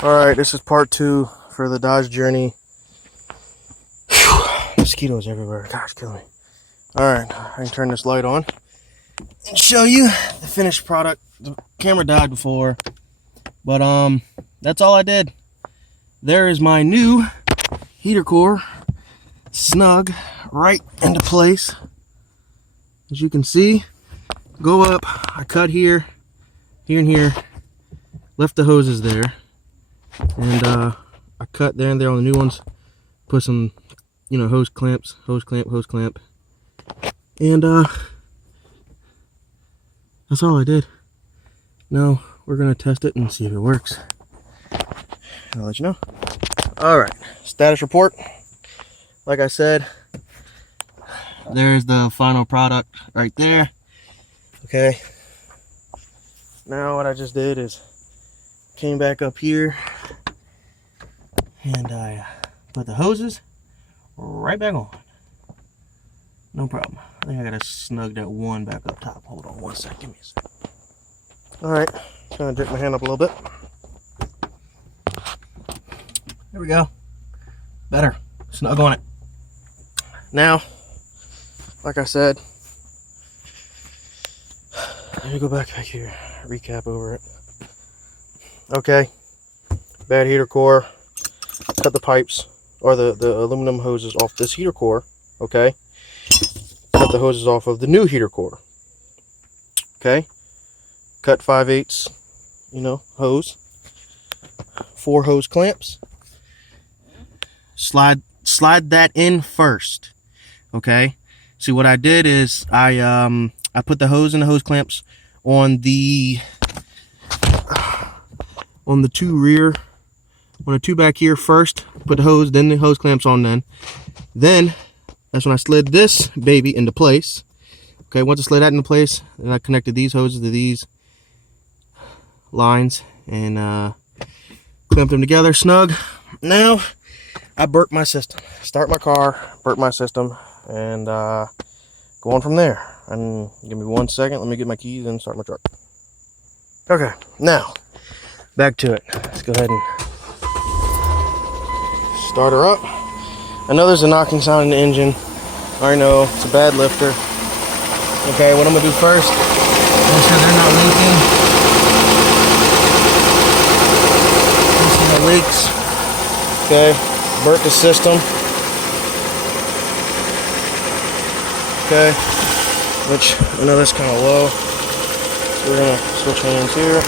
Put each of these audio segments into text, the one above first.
Alright, this is part 2 for the Dodge journey. Whew, mosquitoes everywhere. Gosh, kill me. Alright, I can turn this light on and show you the finished product. The camera died before, but that's all I did. There is my new heater core, snug, right into place. As you can see, go up, I cut here, here and here, left the hoses there. And I cut there and there on the new ones, put some, hose clamps, hose clamp, and that's all I did. Now we're gonna test it and see if it works. I'll let you know. All right, status report. Like I said, there's the final product right there. Okay. Now what I just did is came back up here and I put the hoses right back on. No problem. I think I gotta snug that one back up top. Hold on one second. Give me a second. Alright, gonna dip my hand up a little bit. There we go. Better. Snug on it. Now, like I said, let me go back here, recap over it. Okay, bad heater core, cut the pipes, or the aluminum hoses off this heater core, okay? Cut the hoses off of the new heater core, okay? Cut 5/8, hose, 4 hose clamps. Slide that in first, okay? See, what I did is I put the hose and the hose clamps on the two back here first. Put the hose, then the hose clamps on. Then that's when I slid this baby into place. Okay, once I slid that into place, then I connected these hoses to these lines and clamped them together snug. Now I burnt my system. Start my car, burnt my system, and go on from there. And give me 1 second. Let me get my keys and start my truck. Okay, now back to it. Let's go ahead and start her up. I know there's a knocking sound in the engine. I know it's a bad lifter. Okay, what I'm gonna do first, make sure they're not leaking. See no leaks. Okay, burnt the system. Okay, which I know that's kind of low. So we're gonna switch hands here.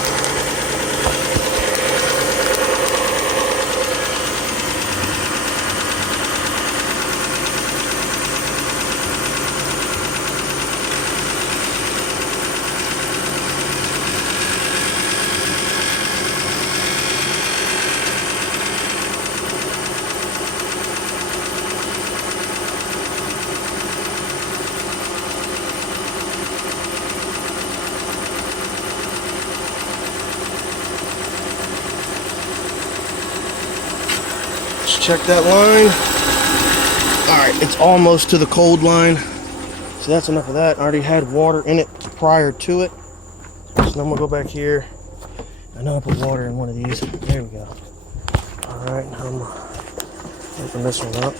Check that line. Alright, it's almost to the cold line. So that's enough of that. I already had water in it prior to it. So I'm gonna go back here. I know I put water in one of these. There we go. Alright, I'm gonna open this one up.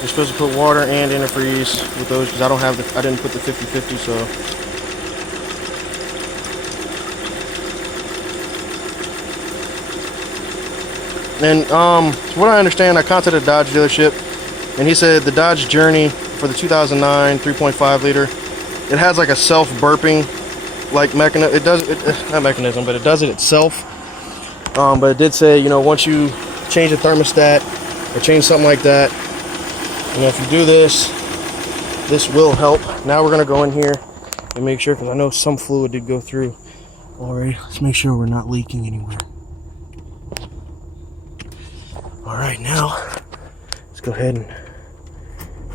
You're supposed to put water and antifreeze with those because I didn't put the 50/50, so. And from what I understand, I contacted a Dodge dealership, and he said the Dodge Journey for the 2009 3.5 liter, it has like a self-burping like mechanism. It does it, not mechanism, but it does it itself. But it did say, once you change the thermostat or change something like that, if you do this will help. Now we're gonna go in here and make sure, because I know some fluid did go through already. Let's make sure we're not leaking anywhere. Alright, now let's go ahead and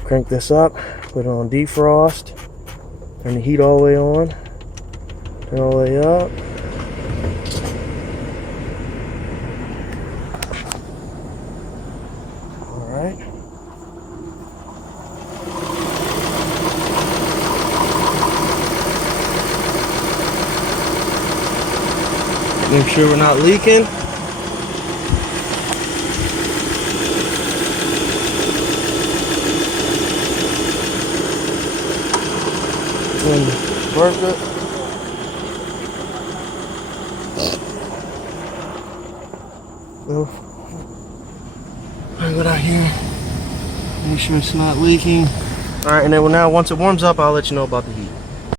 crank this up, put it on defrost, turn the heat all the way on, turn all the way up. Alright. Make sure we're not leaking. And work it. I go down here. Make sure it's not leaking. All right, and then now once it warms up, I'll let you know about the heat.